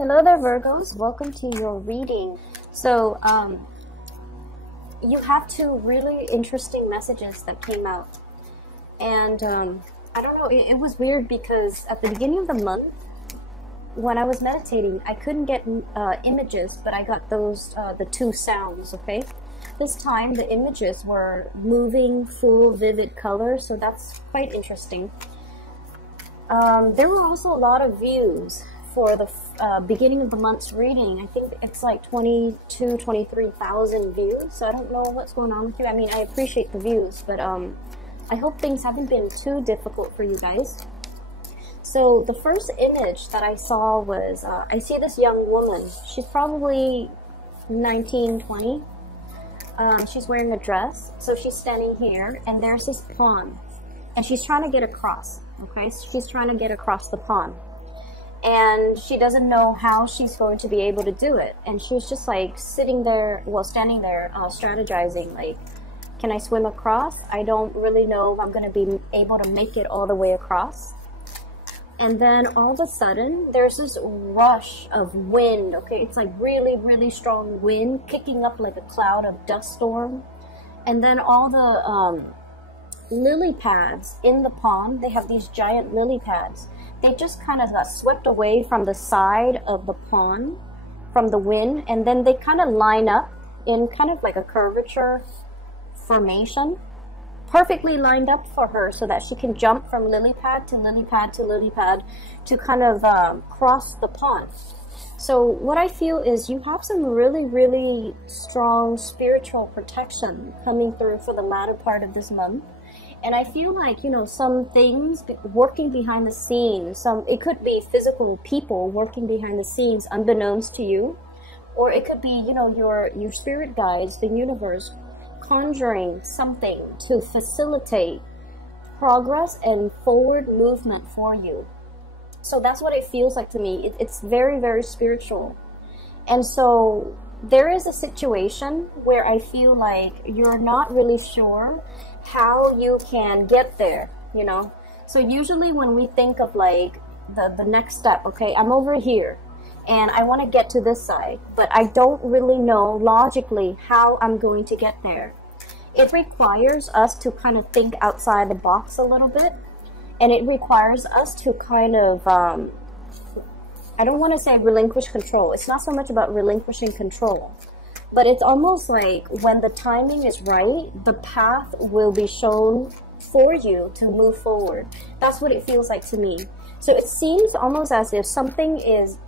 Hello there, Virgos. Welcome to your reading. So, you have two really interesting messages that came out. And, I don't know, it was weird because at the beginning of the month, when I was meditating, I couldn't get images, but I got those, the two sounds, okay? This time, the images were moving, full, vivid colors, so that's quite interesting. There were also a lot of views for the beginning of the month's reading. I think it's like 23,000 views, so I don't know what's going on with you. I mean, I appreciate the views, but I hope things haven't been too difficult for you guys. So the first image that I saw was, I see this young woman. She's probably 19, 20. She's wearing a dress, so she's standing here, and there's this pond, and she's trying to get across, okay? So she's trying to get across the pond. And she doesn't know how she's going to be able to do it. And she's just like sitting there, well, standing there, strategizing, like, can I swim across? I don't really know if I'm going to be able to make it all the way across. And then all of a sudden, there's this rush of wind, okay? It's like really, really strong wind kicking up like a cloud of dust storm. And then all the lily pads in the pond, they have these giant lily pads. They just kind of got swept away from the side of the pond from the wind, and then they kind of line up in kind of like a curvature formation, perfectly lined up for her so that she can jump from lily pad to lily pad to lily pad to kind of cross the pond. So what I feel is you have some really, really strong spiritual protection coming through for the latter part of this month. And I feel like, you know, some things working behind the scenes, it could be physical people working behind the scenes unbeknownst to you, or it could be, you know, your spirit guides, the universe, conjuring something to facilitate progress and forward movement for you. So that's what it feels like to me. It's very, very spiritual. And so there is a situation where I feel like you're not really sure how you can get there, you know. So usually when we think of like the next step, okay, I'm over here and I want to get to this side, but I don't really know logically how I'm going to get there. It requires us to kind of think outside the box a little bit, and it requires us to kind of I don't want to say relinquish control. It's not so much about relinquishing control, but it's almost like when the timing is right, the path will be shown for you to move forward. That's what it feels like to me. So it seems almost as if something is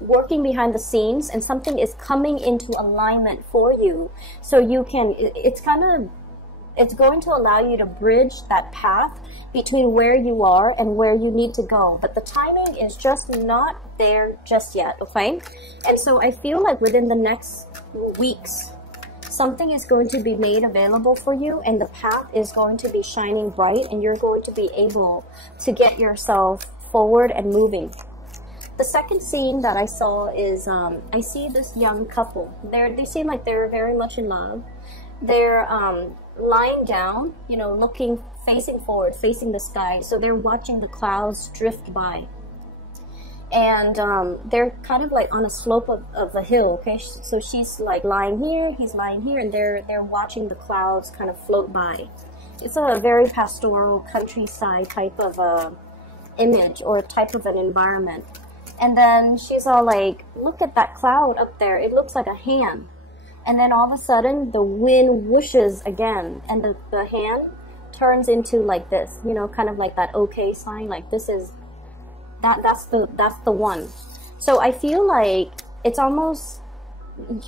working behind the scenes and something is coming into alignment for you. So you can, it's going to allow you to bridge that path between where you are and where you need to go. But the timing is just not there just yet, okay? And so I feel like within the next weeks, something is going to be made available for you, and the path is going to be shining bright, and you're going to be able to get yourself forward and moving. The second scene that I saw is, I see this young couple. They seem like they're very much in love. They're lying down, you know, facing forward, facing the sky. So they're watching the clouds drift by. And they're kind of like on a slope of a hill, okay? So she's like lying here, he's lying here, and they're watching the clouds kind of float by. It's a very pastoral countryside type of image or type of an environment. And then she's all like, look at that cloud up there. It looks like a hand. And then all of a sudden, the wind whooshes again, and the hand turns into like this, you know, kind of like that okay sign, like this is, that's the one. So I feel like it's almost,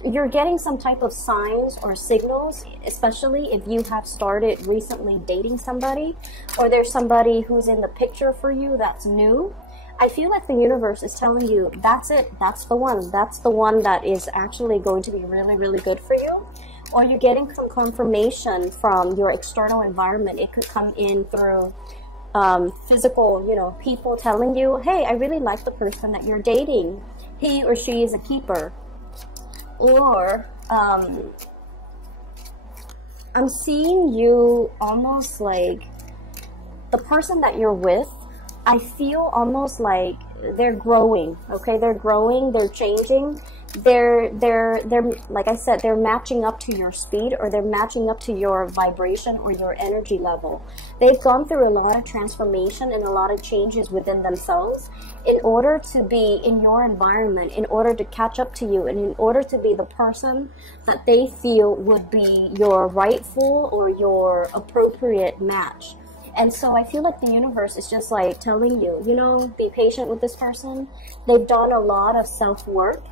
you're getting some type of signs or signals, especially if you have started recently dating somebody, or there's somebody who's in the picture for you that's new. I feel like the universe is telling you, that's it, that's the one that is actually going to be really, really good for you. Or you're getting some confirmation from your external environment. It could come in through physical, you know, people telling you, hey, I really like the person that you're dating. He or she is a keeper. Or I'm seeing you almost like the person that you're with, I feel almost like they're growing, okay? They're growing, they're changing. They're like I said, they're matching up to your speed, or they're matching up to your vibration or your energy level. They've gone through a lot of transformation and a lot of changes within themselves in order to be in your environment, in order to catch up to you, and in order to be the person that they feel would be your rightful or your appropriate match. And so I feel like the universe is just like telling you, you know, be patient with this person. They've done a lot of self-work.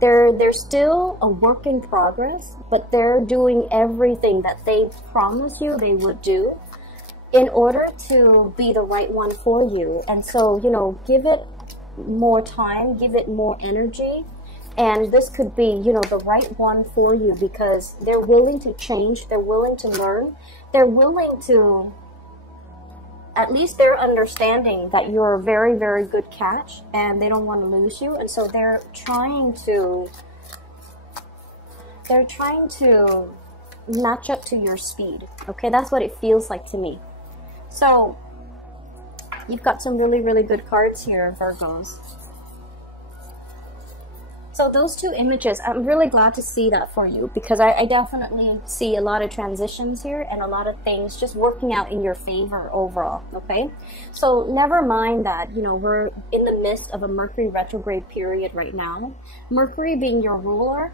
They're still a work in progress, but they're doing everything that they promised you they would do in order to be the right one for you. And so, you know, give it more time, give it more energy, and this could be, you know, the right one for you, because they're willing to change, they're willing to learn, they're willing to, at least they're understanding that you're a very, very good catch and they don't want to lose you. And so they're trying to match up to your speed. Okay, that's what it feels like to me. So you've got some really, really good cards here, Virgos. So those two images, I'm really glad to see that for you, because I definitely see a lot of transitions here and a lot of things just working out in your favor overall, okay? So never mind that, you know, we're in the midst of a Mercury retrograde period right now. Mercury being your ruler,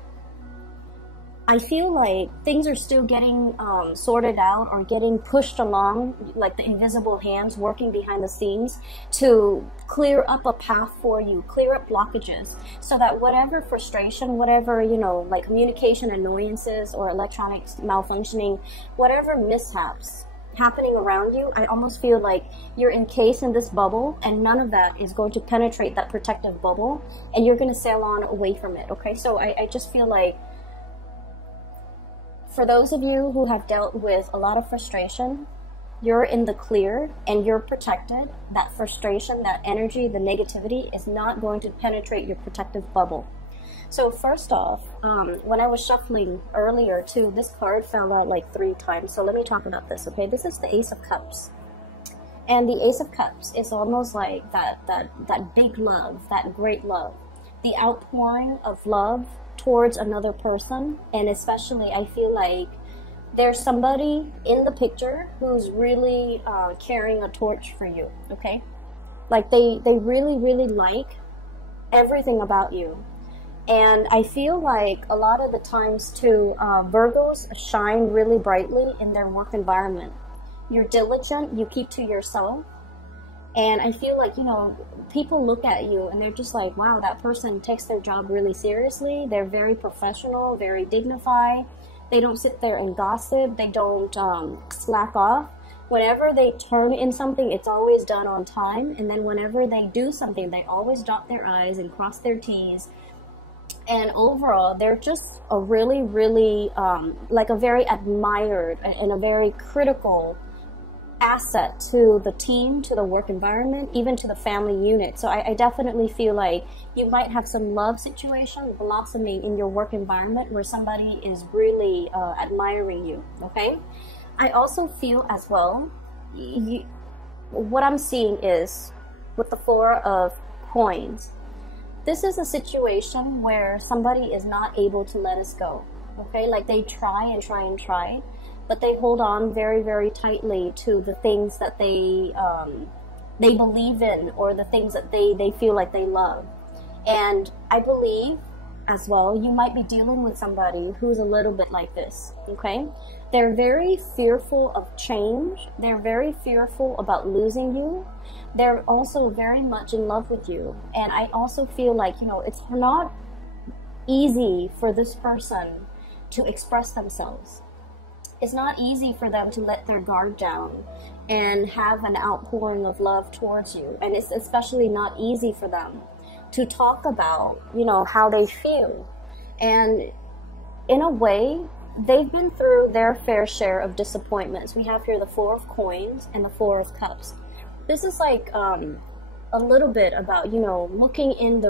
I feel like things are still getting sorted out or getting pushed along, like the invisible hands working behind the scenes to clear up a path for you, clear up blockages, so that whatever frustration, whatever, you know, like communication annoyances or electronics malfunctioning, whatever mishaps happening around you, I almost feel like you're encased in this bubble and none of that is going to penetrate that protective bubble and you're going to sail on away from it, okay? So I just feel like, for those of you who have dealt with a lot of frustration, you're in the clear and you're protected. That frustration, that energy, the negativity is not going to penetrate your protective bubble. So first off, when I was shuffling earlier too, this card fell out like 3 times. So let me talk about this, okay? This is the Ace of Cups. And the Ace of Cups is almost like that big love, that great love. The outpouring of love towards another person, and especially I feel like there's somebody in the picture who's really carrying a torch for you, okay? Like they really, really like everything about you. And I feel like a lot of the times too, Virgos shine really brightly in their work environment. You're diligent, you keep to yourself. And I feel like, you know, people look at you and they're just like, wow, that person takes their job really seriously. They're very professional, very dignified. They don't sit there and gossip. They don't slack off. Whenever they turn in something, it's always done on time. And then whenever they do something, they always dot their I's and cross their T's. And overall, they're just a really, really, like a very admired and a very critical asset to the team, to the work environment, even to the family unit. So I definitely feel like you might have some love situation blossoming in your work environment where somebody is really admiring you, okay? I also feel as well, what I'm seeing is with the 4 of coins, this is a situation where somebody is not able to let us go, okay? Like they try and try and try, but they hold on very, very tightly to the things that they believe in, or the things that they feel like they love. And I believe as well, you might be dealing with somebody who's a little bit like this, okay? They're very fearful of change. They're very fearful about losing you. They're also very much in love with you. And I also feel like, you know, it's not easy for this person to express themselves. It's not easy for them to let their guard down and have an outpouring of love towards you. And it's especially not easy for them to talk about, you know, how they feel. And in a way, they've been through their fair share of disappointments. We have here the 4 of coins and the 4 of cups. This is like a little bit about, you know, looking in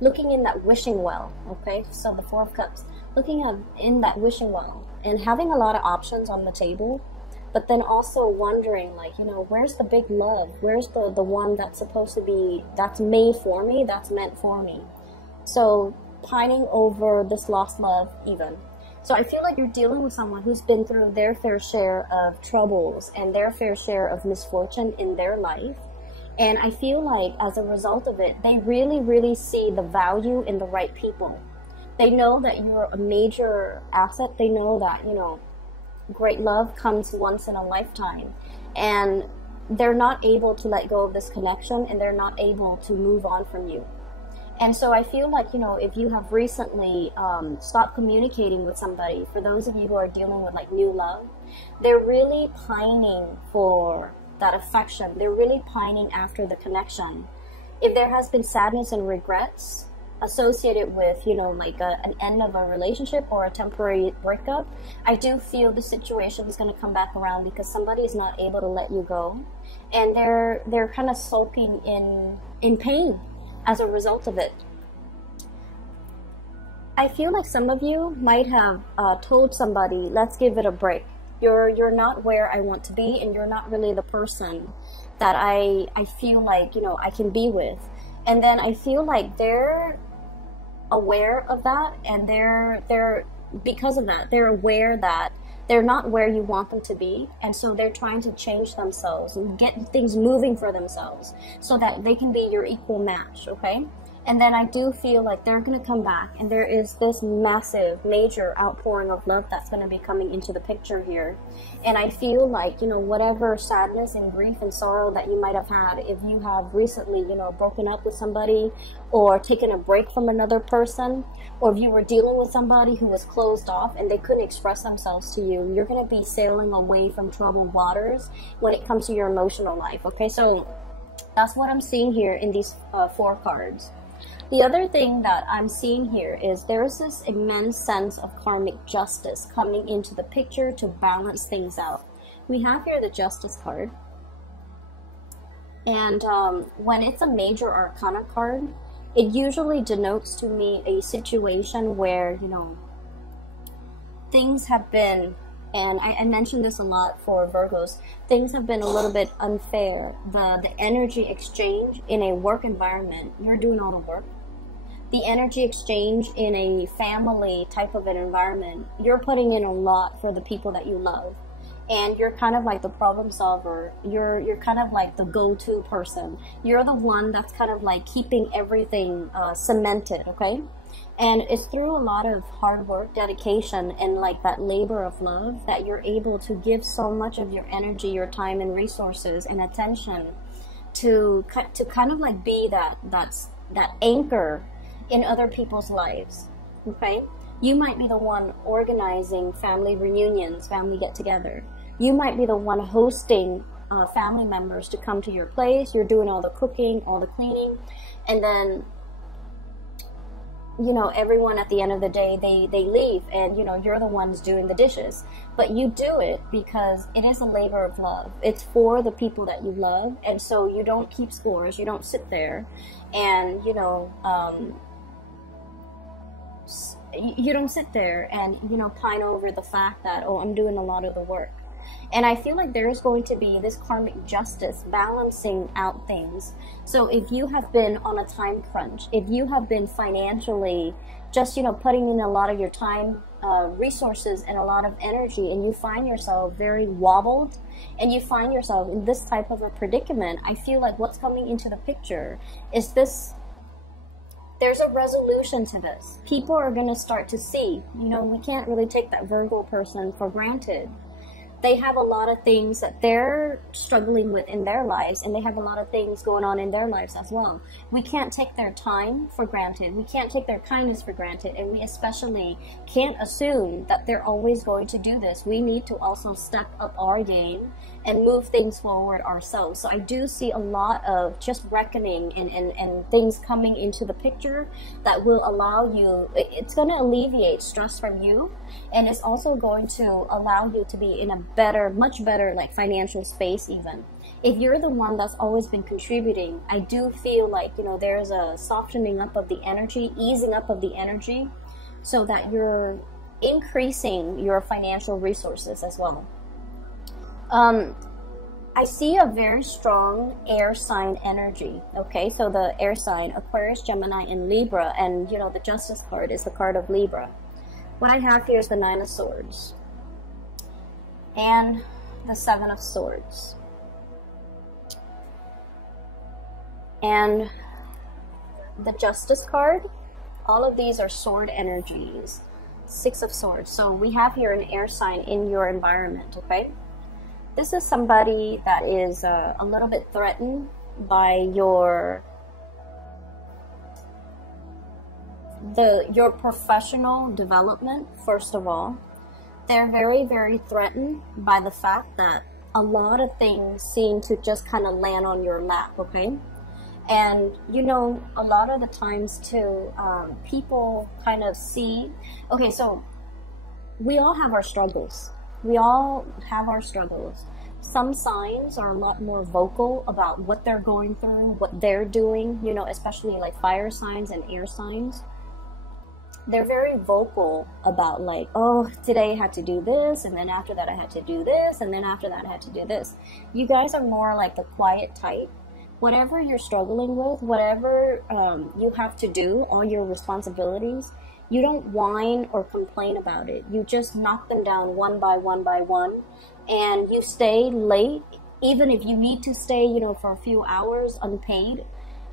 looking in that wishing well, okay? So the 4 of cups, looking in that wishing well and having a lot of options on the table, but then also wondering, like, you know, where's the big love? Where's the one that's supposed to be, that's made for me, that's meant for me? So pining over this lost love even. So I feel like you're dealing with someone who's been through their fair share of troubles and their fair share of misfortune in their life. And I feel like as a result of it, they really, really see the value in the right people. They know that you're a major asset. They know that, you know, great love comes once in a lifetime. And they're not able to let go of this connection, and they're not able to move on from you. And so I feel like, you know, if you have recently stopped communicating with somebody, for those of you who are dealing with like new love, they're really pining for that affection. They're really pining after the connection. If there has been sadness and regrets associated with, you know, like an end of a relationship or a temporary breakup, I do feel the situation is going to come back around because somebody is not able to let you go. And they're kind of sulking in pain as a result of it. I feel like some of you might have told somebody, let's give it a break. You're not where I want to be, and you're not really the person that I feel like, you know, I can be with. And then I feel like they're aware of that, and they're because of that, they're aware that they're not where you want them to be, and so they're trying to change themselves and get things moving for themselves so that they can be your equal match, okay? And then I do feel like they're going to come back, and there is this massive, major outpouring of love that's going to be coming into the picture here. And I feel like, you know, whatever sadness and grief and sorrow that you might have had, if you have recently, you know, broken up with somebody or taken a break from another person, or if you were dealing with somebody who was closed off and they couldn't express themselves to you, you're going to be sailing away from troubled waters when it comes to your emotional life, okay? So that's what I'm seeing here in these 4 cards. The other thing that I'm seeing here is there's this immense sense of karmic justice coming into the picture to balance things out. We have here the Justice card. And when it's a major arcana card, it usually denotes to me a situation where, you know, things have been, and I mentioned this a lot for Virgos, things have been a little bit unfair. The energy exchange in a work environment, you're doing all the work. The energy exchange in a family type of an environment, you're putting in a lot for the people that you love. And you're kind of like the problem solver. You're kind of like the go-to person. You're the one that's kind of like keeping everything cemented, okay? And it's through a lot of hard work, dedication, and like that labor of love that you're able to give so much of your energy, your time and resources and attention to kind of like be that anchor in other people's lives, okay? You might be the one organizing family reunions, family get-together. You might be the one hosting family members to come to your place. You're doing all the cooking, all the cleaning, and then, you know, everyone at the end of the day, they leave, and, you know, you're the ones doing the dishes. But you do it because it is a labor of love. It's for the people that you love, and so you don't keep scores. You don't sit there and, you know, you don't sit there and, you know, pine over the fact that, oh, I'm doing a lot of the work. And I feel like there is going to be this karmic justice balancing out things. So if you have been on a time crunch, if you have been financially just, you know, putting in a lot of your time, resources and a lot of energy, and you find yourself very wobbled and you find yourself in this type of a predicament, I feel like what's coming into the picture is this. There's a resolution to this. People are going to start to see, you know, we can't really take that Virgo person for granted. They have a lot of things that they're struggling with in their lives, and they have a lot of things going on in their lives as well. We can't take their time for granted. We can't take their kindness for granted, and we especially can't assume that they're always going to do this. We need to also step up our game and move things forward ourselves. So I do see a lot of just reckoning and things coming into the picture that will allow you, it's going to alleviate stress from you, and it's also going to allow you to be in a better, much better, like financial space even. If you're the one that's always been contributing, I do feel like, you know, there's a softening up of the energy, easing up of the energy, so that you're increasing your financial resources as well. I see a very strong air sign energy, okay? So the air sign, Aquarius, Gemini, and Libra, and you know, the Justice card is the card of Libra. What I have here is the Nine of Swords and the Seven of Swords. And the Justice card, all of these are sword energies. Six of Swords. So we have here an air sign in your environment, okay? This is somebody that is a little bit threatened by your professional development, first of all. They're very, very threatened by the fact that a lot of things seem to just kind of land on your lap, okay? And, you know, a lot of the times, too, people kind of see... Okay, so we all have our struggles. We all have our struggles. Some signs are a lot more vocal about what they're going through, what they're doing, you know, especially like fire signs and air signs. They're very vocal about like, oh, today I had to do this, and then after that I had to do this, and then after that I had to do this. You guys are more like the quiet type. Whatever you're struggling with, whatever you have to do, all your responsibilities, you don't whine or complain about it. You just knock them down one by one by one, and you stay late, even if you need to stay, you know, for a few hours unpaid.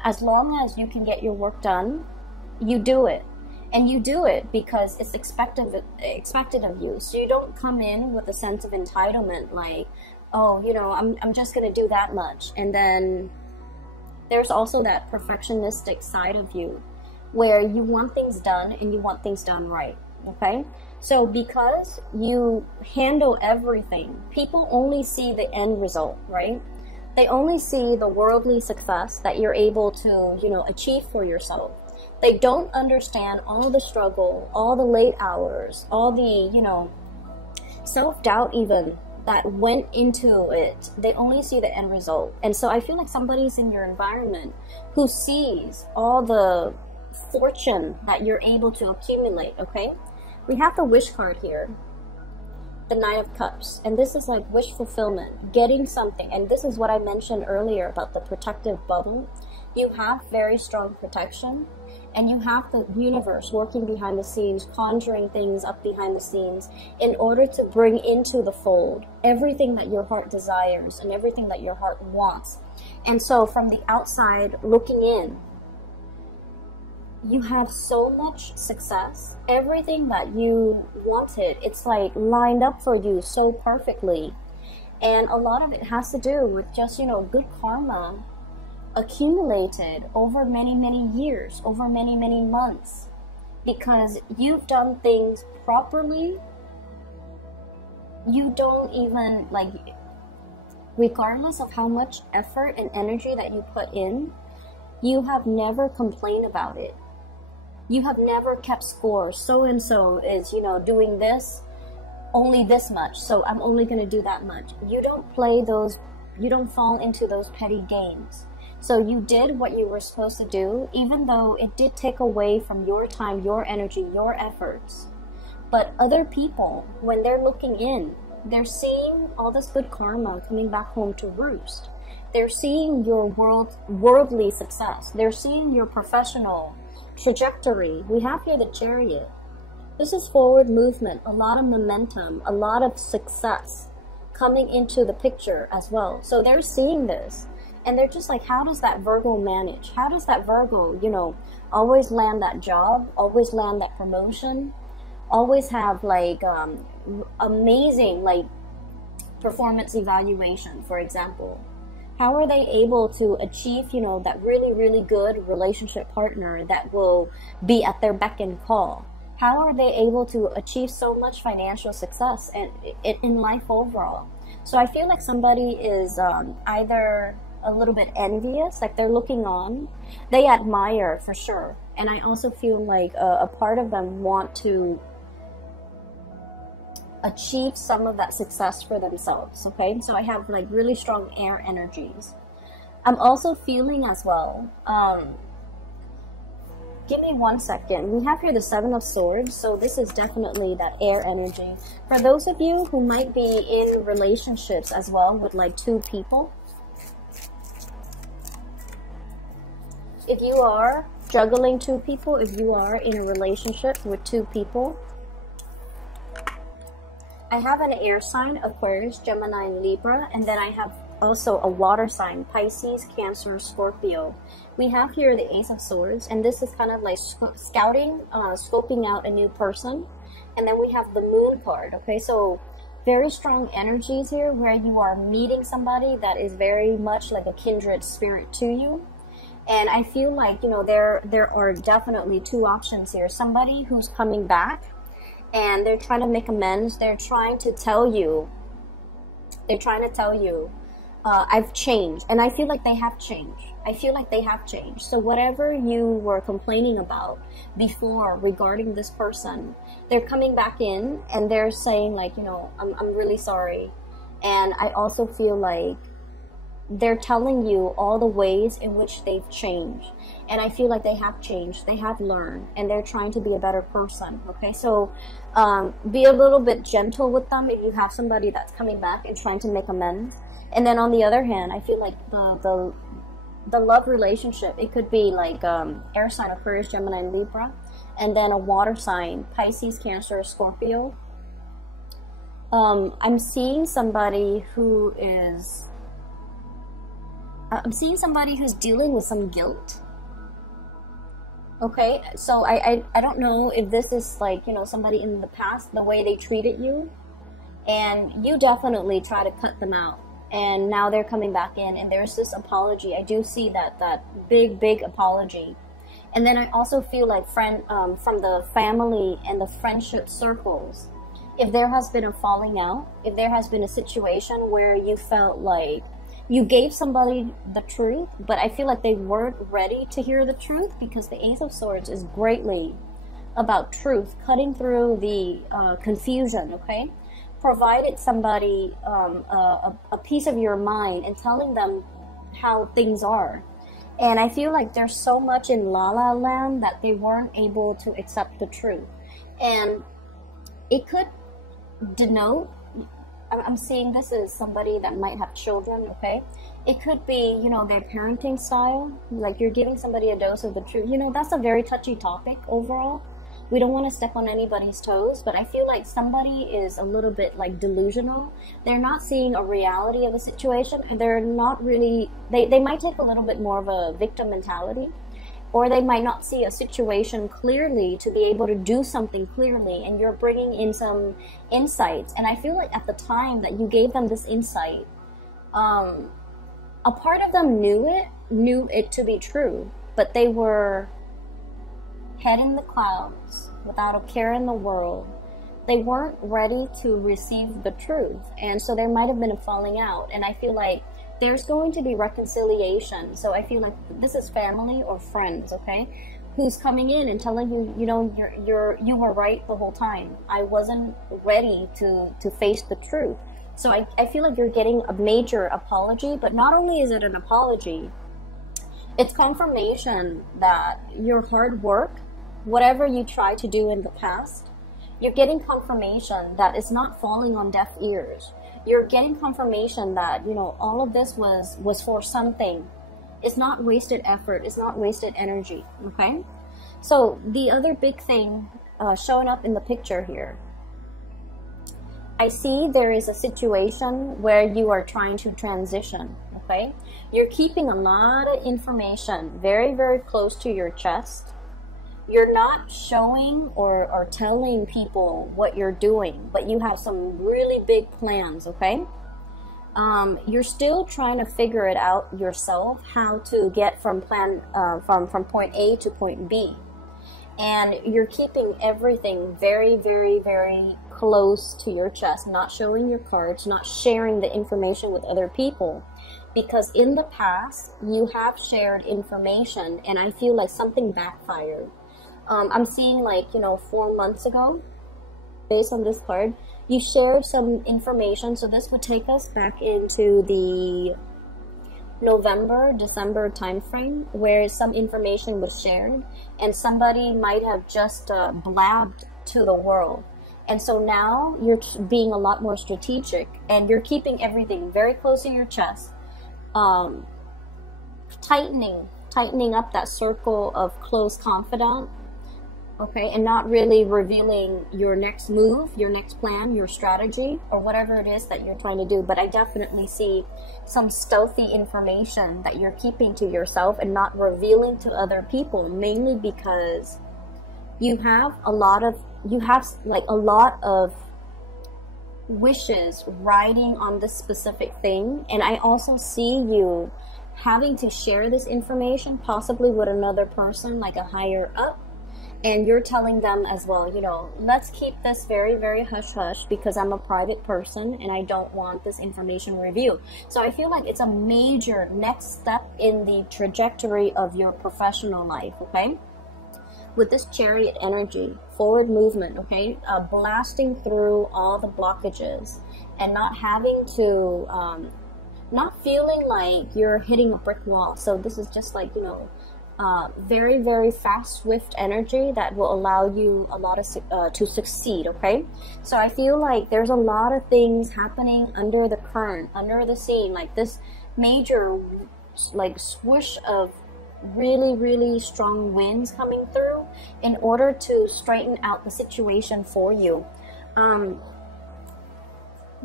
As long as you can get your work done, you do it. And you do it because it's expected of you. So you don't come in with a sense of entitlement, like, oh, you know, I'm just going to do that much. And then there's also that perfectionistic side of you where you want things done and you want things done right, okay? So because you handle everything, people only see the end result, right? They only see the worldly success that you're able to, you know, achieve for yourself. They don't understand all the struggle, all the late hours, all the, you know, self-doubt even that went into it. They only see the end result. And so I feel like somebody's in your environment who sees all the fortune that you're able to accumulate, okay? We have the wish card here, the Nine of Cups, and this is like wish fulfillment, getting something. And this is what I mentioned earlier about the protective bubble. You have very strong protection, and you have the universe working behind the scenes, conjuring things up behind the scenes in order to bring into the fold everything that your heart desires and everything that your heart wants. And so from the outside looking in, you have so much success. Everything that you wanted, it's like lined up for you so perfectly. And a lot of it has to do with just, you know, good karma accumulated over many, many years, over many, many months, because you've done things properly. You don't even, like, regardless of how much effort and energy that you put in, you have never complained about it. You have never kept score. So and so is, you know, doing this, only this much, so I'm only going to do that much. You don't play those, you don't fall into those petty games. So you did what you were supposed to do, even though it did take away from your time, your energy, your efforts. But other people, when they're looking in, they're seeing all this good karma coming back home to roost. They're seeing your worldly success. They're seeing your professional trajectory. We have here the Chariot. This is forward movement, a lot of momentum, a lot of success coming into the picture as well. So they're seeing this. And they're just like, how does that Virgo manage? How does that Virgo, you know, always land that job, always land that promotion, always have like amazing like performance evaluation, for example? How are they able to achieve, you know, that really, really good relationship partner that will be at their beck and call? How are they able to achieve so much financial success and in life overall? So I feel like somebody is either a little bit envious, like they're looking on, they admire for sure. And I also feel like a part of them want to achieve some of that success for themselves, okay? So I have like really strong air energies. I'm also feeling as well, Give me 1 second. We have here the Seven of Swords, so this is definitely that air energy. For those of you who might be in relationships as well with like 2 people, if you are juggling 2 people, if you are in a relationship with 2 people, I have an air sign, Aquarius, Gemini, and Libra, and then I have also a water sign, Pisces, Cancer, Scorpio. We have here the Ace of Swords, and this is kind of like scouting, scoping out a new person. And then we have the Moon card, okay? So very strong energies here where you are meeting somebody that is very much like a kindred spirit to you. And I feel like, you know, there are definitely 2 options here. Somebody who's coming back and they're trying to make amends. They're trying to tell you, I've changed. And I feel like they have changed. I feel like they have changed. So whatever you were complaining about before regarding this person, they're coming back in and they're saying like, you know, I'm really sorry. And I also feel like they're telling you all the ways in which they've changed. And I feel like they have changed, they have learned, and they're trying to be a better person, okay? So be a little bit gentle with them if you have somebody that's coming back and trying to make amends. And then on the other hand, I feel like the love relationship, it could be like air sign, Aquarius, Gemini, and Libra, and then a water sign, Pisces, Cancer, Scorpio. I'm seeing somebody who is... I'm seeing somebody who's dealing with some guilt. Okay, so I don't know if this is like, you know, somebody in the past, the way they treated you, and you definitely try to cut them out, and now they're coming back in, and there's this apology. I do see that big apology. And then I also feel like from the family and the friendship circles, if there has been a falling out, if there has been a situation where you felt like you gave somebody the truth, but I feel like they weren't ready to hear the truth, because the Ace of Swords is greatly about truth, cutting through the confusion, okay? Provided somebody a piece of your mind and telling them how things are. And I feel like there's so much in La La Land that they weren't able to accept the truth. And it could denote, I'm seeing this is somebody that might have children, okay? It could be, you know, their parenting style, like you're giving somebody a dose of the truth. You know, that's a very touchy topic overall. We don't want to step on anybody's toes, but I feel like somebody is a little bit like delusional. They're not seeing a reality of the situation, and they're not really, they might take a little bit more of a victim mentality, or they might not see a situation clearly to be able to do something clearly, and you're bringing in some insights. And I feel like at the time that you gave them this insight, a part of them knew it to be true, but they were head in the clouds, without a care in the world. They weren't ready to receive the truth, and so there might have been a falling out. And I feel like there's going to be reconciliation. So I feel like this is family or friends, okay, who's coming in and telling you, you know, you were right the whole time. I wasn't ready to face the truth. So I feel like you're getting a major apology, but not only is it an apology, it's confirmation that your hard work, whatever you tried to do in the past, you're getting confirmation that it's not falling on deaf ears. You're getting confirmation that, you know, all of this was for something. It's not wasted effort. It's not wasted energy, okay? So the other big thing showing up in the picture here, I see there is a situation where you are trying to transition, okay? You're keeping a lot of information very, very close to your chest. You're not showing or telling people what you're doing, but you have some really big plans, okay? You're still trying to figure it out yourself, how to get from point A to point B. And you're keeping everything very, very, very close to your chest, not showing your cards, not sharing the information with other people. Because in the past, you have shared information, and I feel like something backfired. I'm seeing like, you know, 4 months ago, based on this card, you shared some information. So this would take us back into the November, December timeframe where some information was shared and somebody might have just blabbed to the world. And so now you're being a lot more strategic and you're keeping everything very close in your chest, tightening up that circle of close confidant, okay, and not really revealing your next move, your next plan, your strategy, or whatever it is that you're trying to do. But I definitely see some stealthy information that you're keeping to yourself and not revealing to other people, mainly because you have a lot of wishes riding on this specific thing. And I also see you having to share this information possibly with another person, like a higher up, and you're telling them as well, you know, let's keep this very, very hush-hush because I'm a private person and I don't want this information revealed. So I feel like it's a major next step in the trajectory of your professional life, okay? With this Chariot energy, forward movement, okay? Blasting through all the blockages and not having to, not feeling like you're hitting a brick wall. So this is just like, you know, very, very fast, swift energy that will allow you a lot of to succeed, okay? So I feel like there's a lot of things happening under the current, under the scene, like this major, like, swoosh of really, really strong winds coming through in order to straighten out the situation for you.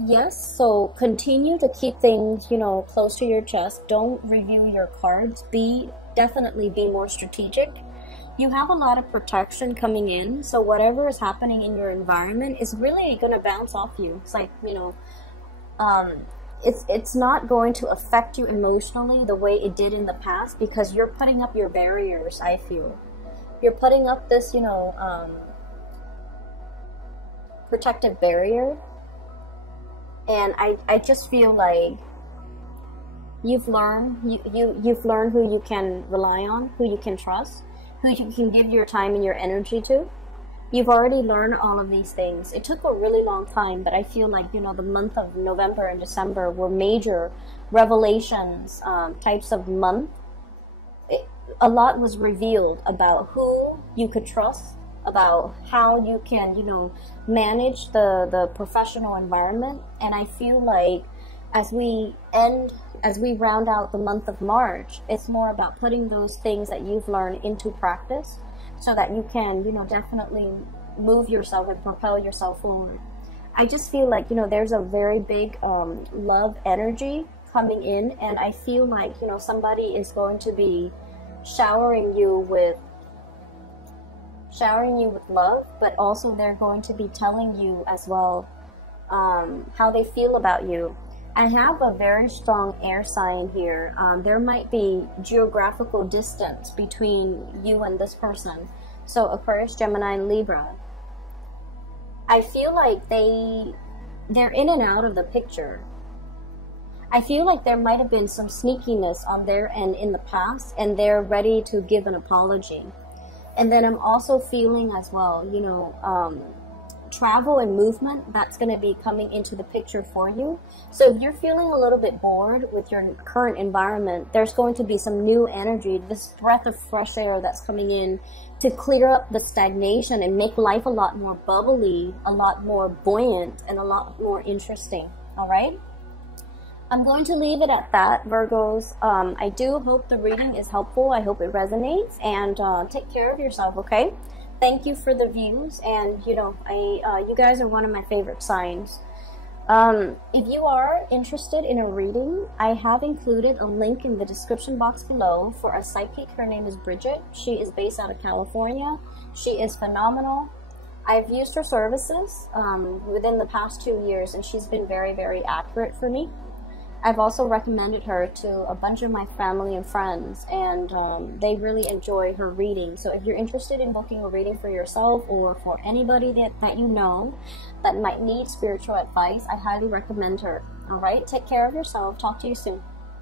Yes, so continue to keep things, you know, close to your chest. Don't review your cards. Definitely be more strategic. You have a lot of protection coming in, so whatever is happening in your environment is really going to bounce off you. It's like, you know, it's not going to affect you emotionally the way it did in the past because you're putting up your barriers, I feel. You're putting up this, you know, protective barrier. And I just feel like you've learned you've learned who you can rely on, who you can trust, who you can give your time and your energy to. You've already learned all of these things. It took a really long time, but I feel like, you know, the month of November and December were major revelations, types of month. A lot was revealed about who you could trust, about how you can, you know, manage the professional environment. And I feel like as we round out the month of March, it's more about putting those things that you've learned into practice so that you can, you know, definitely move yourself and propel yourself forward. I just feel like, you know, there's a very big love energy coming in, and I feel like, you know, somebody is going to be showering you with love, but also they're going to be telling you as well how they feel about you. I have a very strong air sign here. There might be geographical distance between you and this person. So Aquarius, Gemini, and Libra. I feel like they're in and out of the picture. I feel like there might have been some sneakiness on their end in the past, and they're ready to give an apology. And then I'm also feeling as well, you know, travel and movement, that's going to be coming into the picture for you. So if you're feeling a little bit bored with your current environment, there's going to be some new energy, this breath of fresh air that's coming in to clear up the stagnation and make life a lot more bubbly, a lot more buoyant, and a lot more interesting. All right? I'm going to leave it at that, Virgos. I do hope the reading is helpful. I hope it resonates, and take care of yourself, okay? Thank you for the views, and you know, you guys are one of my favorite signs. If you are interested in a reading, I have included a link in the description box below for a psychic. Her name is Bridget. She is based out of California. She is phenomenal. I've used her services within the past 2 years, and she's been very, very accurate for me. I've also recommended her to a bunch of my family and friends, and they really enjoy her reading. So if you're interested in booking a reading for yourself or for anybody that you know that might need spiritual advice, I highly recommend her. All right, take care of yourself. Talk to you soon.